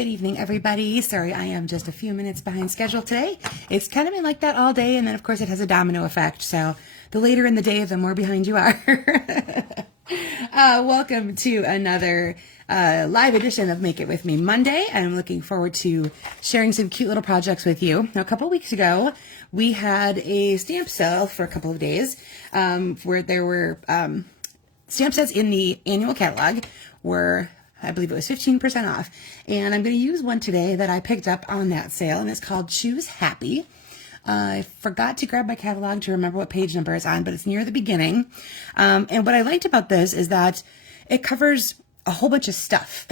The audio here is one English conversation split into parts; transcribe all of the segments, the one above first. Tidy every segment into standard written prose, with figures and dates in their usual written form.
Good evening, everybody. Sorry, I am just a few minutes behind schedule today. It's kind of been like that all day, and then, of course, it has a domino effect. So the later in the day, the more behind you are. Welcome to another live edition of Make It With Me Monday. I'm looking forward to sharing some cute little projects with you. Now, a couple of weeks ago, we had a stamp sale for a couple of days where there were stamp sets in the annual catalog were, I believe it was 15% off. And I'm going to use one today that I picked up on that sale, and it's called Choose Happy. I forgot to grab my catalog to remember what page number it's on, but it's near the beginning. And what I liked about this is that it covers a whole bunch of stuff.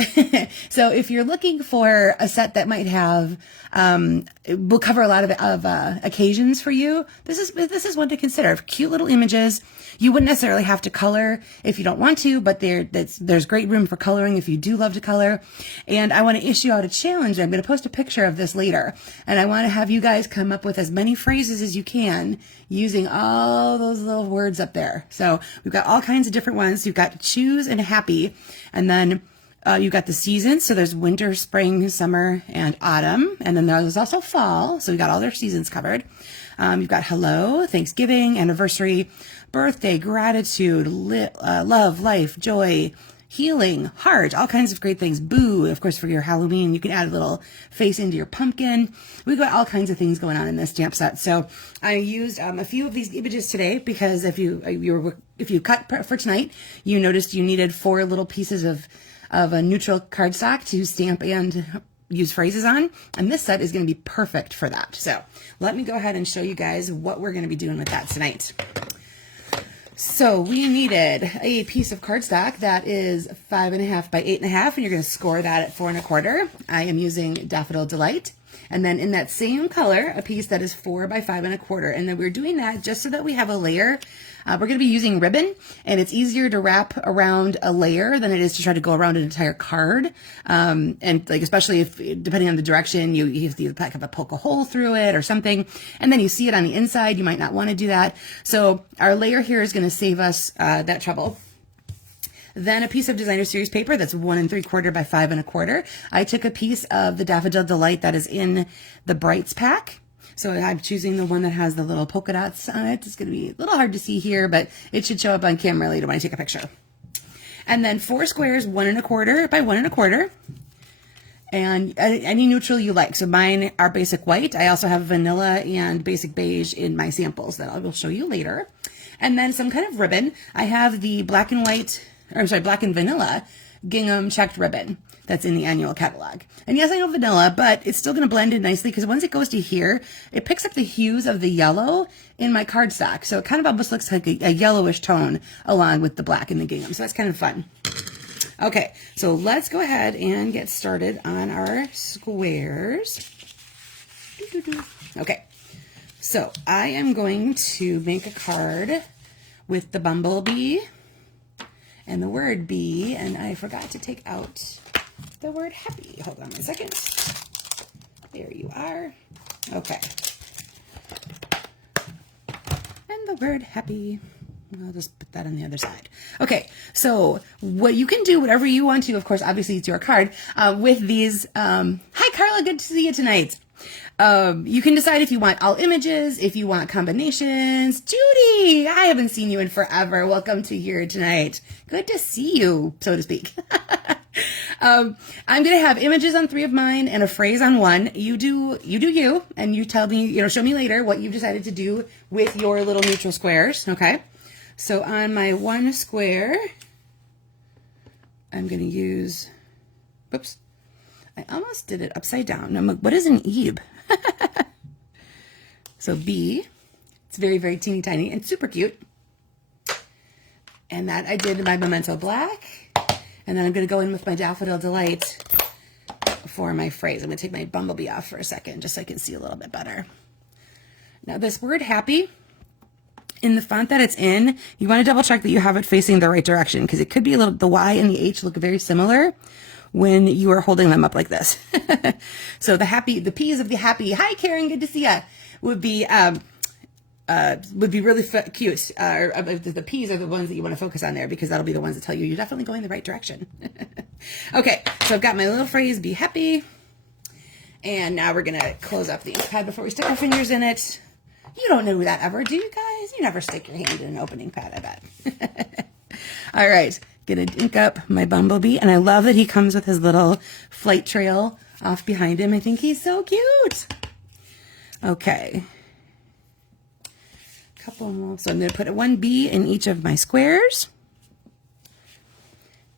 So if you're looking for a set that might have, will cover a lot of occasions for you, this is one to consider. Cute little images. You wouldn't necessarily have to color if you don't want to, but there's great room for coloring if you do love to color. And I want to issue out a challenge. I'm going to post a picture of this later. And I want to have you guys come up with as many phrases as you can using all those little words up there. So we've got all kinds of different ones. You've got choose and happy. And then you've got the seasons. So there's winter, spring, summer, and autumn. And then there's also fall. So we got all their seasons covered. You've got hello, Thanksgiving, anniversary, birthday, gratitude, love, life, joy, healing, heart, all kinds of great things. Boo, of course, for your Halloween. You can add a little face into your pumpkin. We've got all kinds of things going on in this stamp set. So I used a few of these images today because if you cut for tonight, you noticed you needed 4 little pieces of a neutral cardstock to stamp and use phrases on, and this set is going to be perfect for that. So let me go ahead and show you guys what we're going to be doing with that tonight. So we needed a piece of cardstock that is 5.5 by 8.5, and you're going to score that at 4 1/4. I am using Daffodil Delight. And then in that same color, a piece that is 4 by 5 1/4. And then we're doing that just so that we have a layer. We're going to be using ribbon, and it's easier to wrap around a layer than it is to try to go around an entire card. And like, especially if, depending on the direction, you have to have to poke a hole through it or something. And then you see it on the inside, you might not want to do that. So our layer here is going to save us that trouble. Then a piece of designer series paper that's 1 3/4 by 5 1/4. I took a piece of the Daffodil Delight that is in the Brights pack. So I'm choosing the one that has the little polka dots on it. It's going to be a little hard to see here, but it should show up on camera later when I take a picture. And then 4 squares, 1 1/4 by 1 1/4. And any neutral you like. So mine are basic white. I also have vanilla and basic beige in my samples that I will show you later. And then some kind of ribbon. I have the black and vanilla gingham checked ribbon that's in the annual catalog. And yes, I know vanilla, but it's still going to blend in nicely because once it goes to here, it picks up the hues of the yellow in my cardstock. So it kind of almost looks like a yellowish tone along with the black and the gingham. So that's kind of fun. Okay, so let's go ahead and get started on our squares. Okay, so I am going to make a card with the bumblebee and the word bee, and I forgot to take out the word happy. Hold on a second. There you are. Okay. And the word happy. I'll just put that on the other side. Okay, so what you can do, whatever you want to, of course, obviously it's your card, with these, hi Carla, good to see you tonight. You can decide if you want all images, if you want combinations. Judy, I haven't seen you in forever. Welcome to here tonight. Good to see you, so to speak. I'm going to have images on 3 of mine and a phrase on 1. You do you, and you tell me, show me later what you've decided to do with your little neutral squares, okay? So on my 1 square, I'm going to use, whoops, I almost did it upside down. Now, what is an Ebe? So B, it's very, very teeny tiny and super cute. And that I did my Memento Black. And then I'm going to go in with my Daffodil Delight for my phrase. I'm going to take my bumblebee off for a second just so I can see a little bit better. Now this word happy, in the font that it's in, you want to double check that you have it facing the right direction because it could be the Y and the H look very similar when you are holding them up like this. So the P's of the happy, hi Karen, good to see ya, would be really cute. The P's are the ones that you want to focus on there because that'll be the ones that tell you you're definitely going the right direction. Okay, so I've got my little phrase, be happy. And now we're gonna close up the ink pad before we stick our fingers in it. You don't do that ever, do you guys? You never stick your hand in an opening pad, I bet. All right, gonna ink up my bumblebee. And I love that he comes with his little flight trail off behind him. I think he's so cute. Okay. Couple more. So I'm gonna put one bee in each of my squares.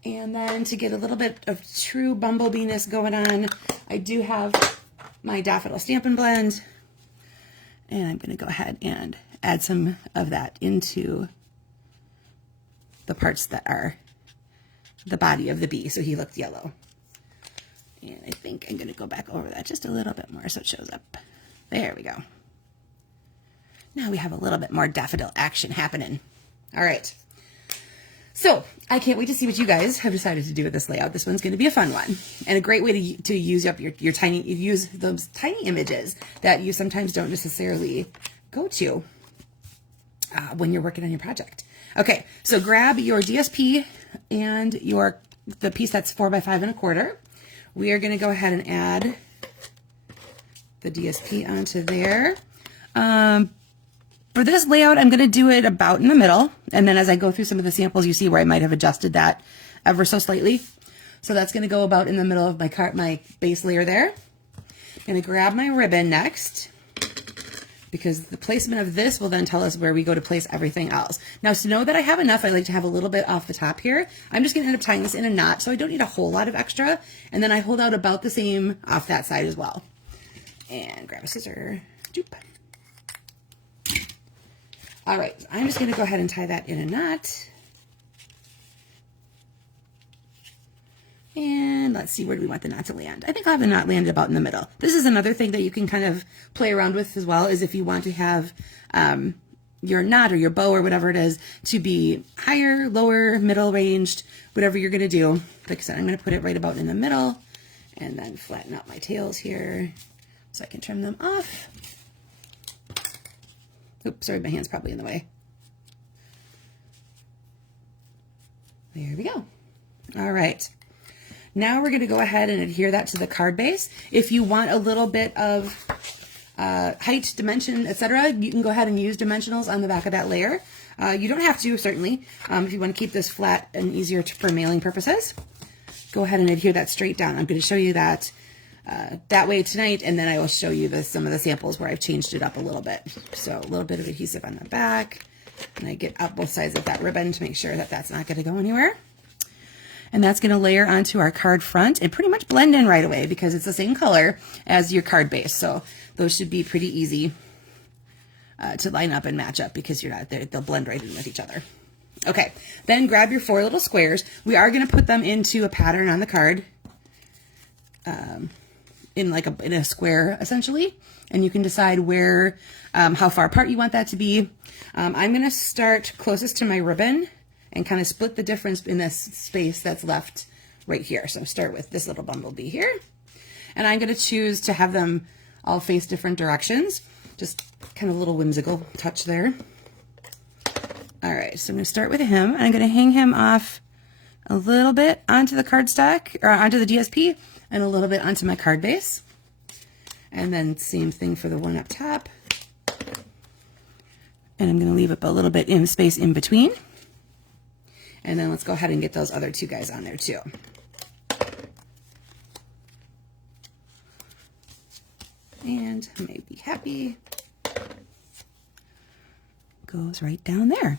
And then to get a little bit of true bumblebee-ness going on, I do have my Daffodil Stampin' Blend. And I'm going to go ahead and add some of that into the parts that are the body of the bee. So he looked yellow. And I think I'm going to go back over that just a little bit more so it shows up. There we go. Now we have a little bit more daffodil action happening. All right. So I can't wait to see what you guys have decided to do with this layout. This one's going to be a fun one and a great way to use up your use those tiny images that you sometimes don't necessarily go to when you're working on your project. Okay, so grab your DSP and the piece that's 4 by 5 1/4. We are going to go ahead and add the DSP onto there. For this layout, I'm going to do it about in the middle. And then as I go through some of the samples, you see where I might have adjusted that ever so slightly. So that's going to go about in the middle of my base layer there. I'm going to grab my ribbon next, because the placement of this will then tell us where we go to place everything else. Now, to know that I have enough, I like to have a little bit off the top here. I'm just going to end up tying this in a knot, so I don't need a whole lot of extra. And then I hold out about the same off that side as well. And grab a scissor. Doop. All right, I'm just going to go ahead and tie that in a knot. And let's see, where do we want the knot to land? I think I'll have the knot landed about in the middle. This is another thing that you can kind of play around with as well, is if you want to have your knot or your bow or whatever it is to be higher, lower, middle ranged, whatever you're going to do. Like I said, I'm going to put it right about in the middle and then flatten out my tails here so I can trim them off. Oops, sorry, my hand's probably in the way. There we go. All right. Now we're going to go ahead and adhere that to the card base. If you want a little bit of height, dimension, etc., you can go ahead and use dimensionals on the back of that layer. You don't have to, certainly. If you want to keep this flat and easier for mailing purposes, go ahead and adhere that straight down. I'm going to show you that that way tonight, and then I will show you some of the samples where I've changed it up a little bit. So a little bit of adhesive on the back, and I get up both sides of that ribbon to make sure that that's not going to go anywhere. And that's going to layer onto our card front and pretty much blend in right away because it's the same color as your card base. So those should be pretty easy to line up and match up because they'll blend right in with each other. Okay, then grab your 4 little squares. We are going to put them into a pattern on the card. In a square essentially, and you can decide where how far apart you want that to be. I'm going to start closest to my ribbon and kind of split the difference in this space that's left right here. So start with this little bumblebee here, and I'm going to choose to have them all face different directions. Just kind of a little whimsical touch there. All right, so I'm going to start with him, and I'm going to hang him off a little bit onto the cardstock or onto the DSP, and a little bit onto my card base. And then same thing for the one up top. And I'm going to leave up a little bit in space in between. And then let's go ahead and get those other 2 guys on there too. And may be happy. Goes right down there.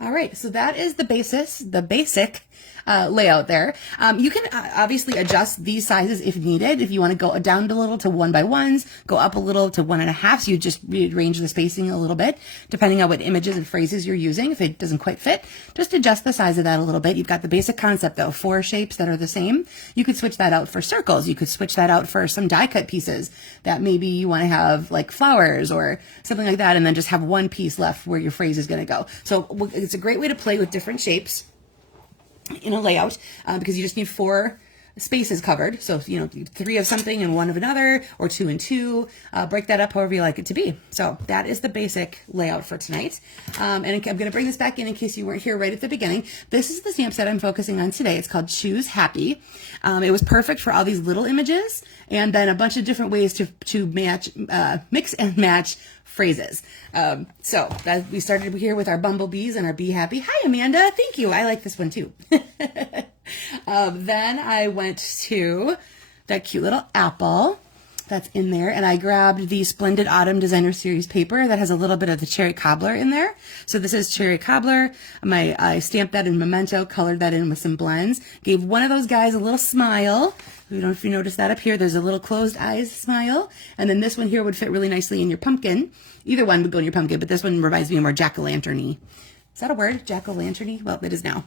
All right, so that is the basic layout there. You can obviously adjust these sizes if needed. If you want to go down a little to 1 by 1s, go up a little to 1.5, so you just rearrange the spacing a little bit, depending on what images and phrases you're using. If it doesn't quite fit, just adjust the size of that a little bit. You've got the basic concept though, 4 shapes that are the same. You could switch that out for circles. You could switch that out for some die cut pieces that maybe you want to have like flowers or something like that, and then just have one piece left where your phrase is going to go. So it's a great way to play with different shapes in a layout because you just need 4 spaces covered. So, you know, 3 of something and 1 of another, or 2 and 2, break that up however you like it to be. So that is the basic layout for tonight. And I'm going to bring this back in case you weren't here right at the beginning. This is the stamp set I'm focusing on today. It's called Choose Happy. It was perfect for all these little images, and then a bunch of different ways to match, mix and match phrases. So that we started here with our bumblebees and our be happy. Hi, Amanda. Thank you. I like this one too. Then I went to that cute little apple that's in there, and I grabbed the Splendid Autumn Designer Series paper that has a little bit of the cherry cobbler in there. So this is cherry cobbler. I stamped that in Memento, colored that in with some blends, gave one of those guys a little smile. I don't know if you noticed that up here. There's a little closed eyes smile, and then this one here would fit really nicely in your pumpkin. Either one would go in your pumpkin, but this one reminds me of more jack-o'-lantern-y. Is that a word? Jack-o'-lantern-y? Well, it is now.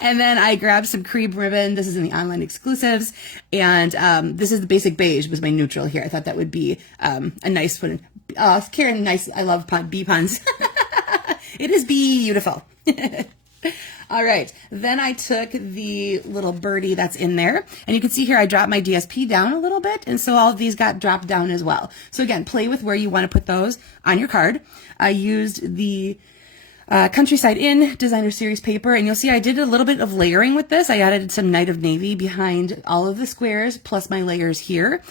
And then I grabbed some cream ribbon. This is in the online exclusives. And this is the basic beige was my neutral here. I thought that would be a nice one. Karen, nice. I love bee puns. It is beautiful. All right. Then I took the little birdie that's in there. And you can see here I dropped my DSP down a little bit. And so all of these got dropped down as well. So again, play with where you want to put those on your card. I used the Countryside Inn Designer Series paper, and you'll see I did a little bit of layering with this. I added some Night of Navy behind all of the squares, plus my layers here,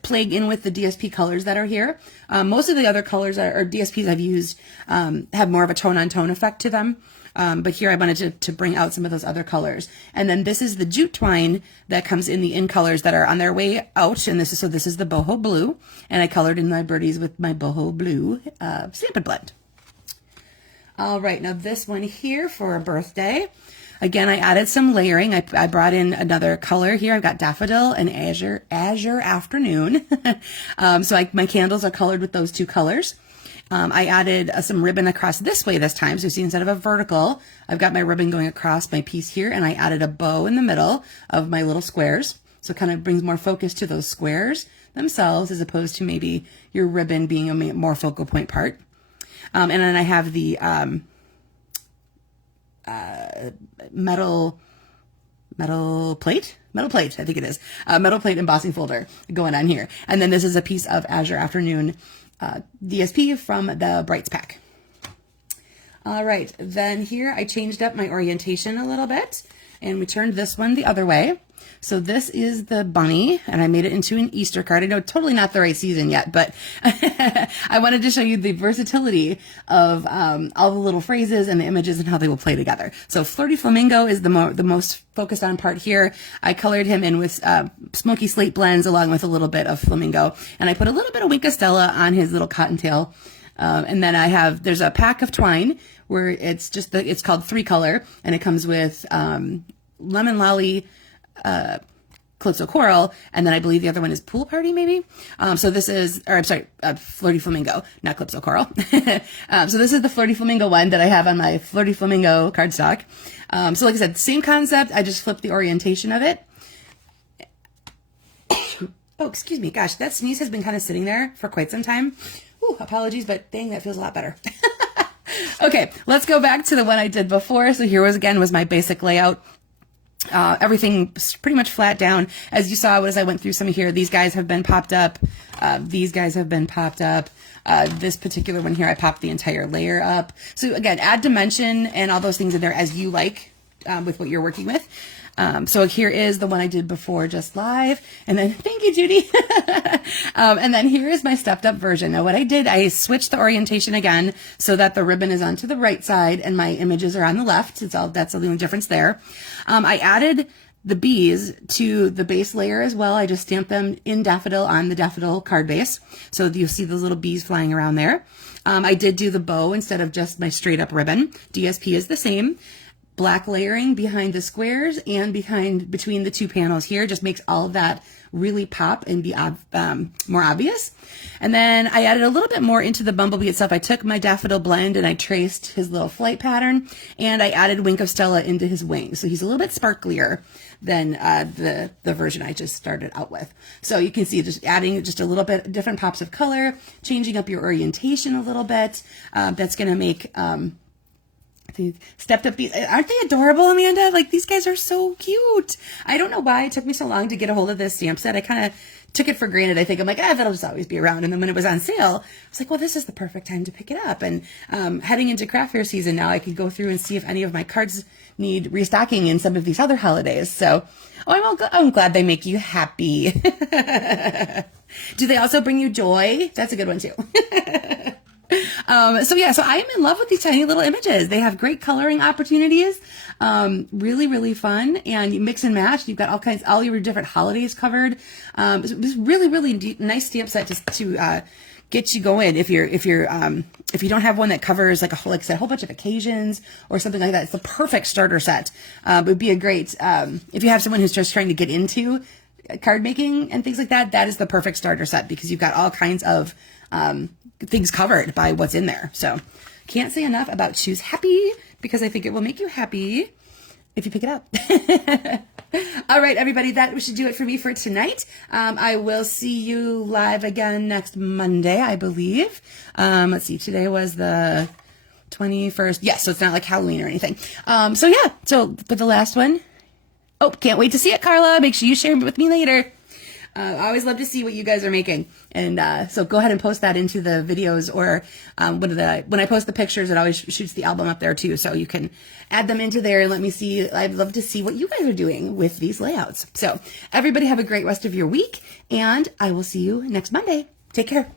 playing in with the DSP colors that are here. Most of the other colors or DSPs I've used have more of a tone-on-tone effect to them. But here I wanted to bring out some of those other colors. And then this is the jute twine that comes in the in colors that are on their way out. And this is the boho blue. And I colored in my birdies with my boho blue Stampin' Blend. All right, now this one here for a birthday. Again, I added some layering. I brought in another color here. I've got Daffodil and Azure Afternoon. So my candles are colored with those 2 colors. I added some ribbon across this way this time. So you see, instead of a vertical, I've got my ribbon going across my piece here, and I added a bow in the middle of my little squares. So it kind of brings more focus to those squares themselves, as opposed to maybe your ribbon being a more focal point part. And then I have the metal plate, I think it is, metal plate embossing folder going on here. And then this is a piece of Azure Afternoon DSP from the Brights pack. All right, then here I changed up my orientation a little bit, and we turned this one the other way. So this is the bunny, and I made it into an Easter card. I know totally not the right season yet, but I wanted to show you the versatility of all the little phrases and the images and how they will play together. So Flirty Flamingo is the most focused on part here. I colored him in with smoky slate blends along with a little bit of flamingo, and I put a little bit of Winka Stella on his little cottontail. And then there's a pack of twine where it's called 3 color, and it comes with Lemon Lolly, Calypso Coral, and then I believe the other one is Pool Party, maybe. So this is, or I'm sorry, Flirty Flamingo, not Calypso Coral. So this is the Flirty Flamingo one that I have on my Flirty Flamingo cardstock. So like I said, same concept. I just flipped the orientation of it. Oh, excuse me. Gosh, that sneeze has been kind of sitting there for quite some time. Ooh, apologies, but dang, that feels a lot better. Okay, let's go back to the one I did before. So here was my basic layout. Everything pretty much flat down. As you saw as I went through some of here, these guys have been popped up. These guys have been popped up. This particular one here, I popped the entire layer up. So again, add dimension and all those things in there as you like with what you're working with. So here is the one I did before just live. And then, thank you, Judy. And then here is my stepped up version. Now what I did, I switched the orientation again so that the ribbon is onto the right side and my images are on the left. That's the only difference there. I added the bees to the base layer as well. I just stamped them in Daffodil on the Daffodil card base. So you see those little bees flying around there. I did do the bow instead of just my straight up ribbon. DSP is the same. Black layering behind the squares and between the 2 panels here just makes all of that really pop and be more obvious. And then I added a little bit more into the bumblebee itself. I took my Daffodil blend and I traced his little flight pattern, and I added Wink of Stella into his wings. So he's a little bit sparklier than the version I just started out with. So you can see just adding just a little bit different pops of color, changing up your orientation a little bit. That's going to make These stepped up bees. Aren't they adorable, Amanda? Like, these guys are so cute. I don't know why it took me so long to get a hold of this stamp set. I kind of took it for granted. I think I'm like, that'll just always be around. And then when it was on sale, I was like, well, this is the perfect time to pick it up. And heading into craft fair season now, I can go through and see if any of my cards need restocking in some of these other holidays. So, I'm glad they make you happy. Do they also bring you joy? That's a good one too. So I am in love with these tiny little images. They have great coloring opportunities. Really, really fun. And you mix and match. You've got all your different holidays covered. This really, really nice stamp set to get you going. If you don't have one that covers like I said, a whole bunch of occasions or something like that, it's the perfect starter set. It would be a great, if you have someone who's just trying to get into card making and things like that, that is the perfect starter set because you've got all kinds of, things covered by what's in there. So can't say enough about Choose Happy because I think it will make you happy if you pick it up. All right, everybody, that should do it for me for tonight. I will see you live again next Monday, I believe. Let's see, today was the 21st. Yes, so it's not like Halloween or anything. So for the last one, can't wait to see it, Carla. Make sure you share it with me later. I always love to see what you guys are making. And so go ahead and post that into the videos or when I post the pictures, it always shoots the album up there too. So you can add them into there and let me see. I'd love to see what you guys are doing with these layouts. So everybody have a great rest of your week and I will see you next Monday. Take care.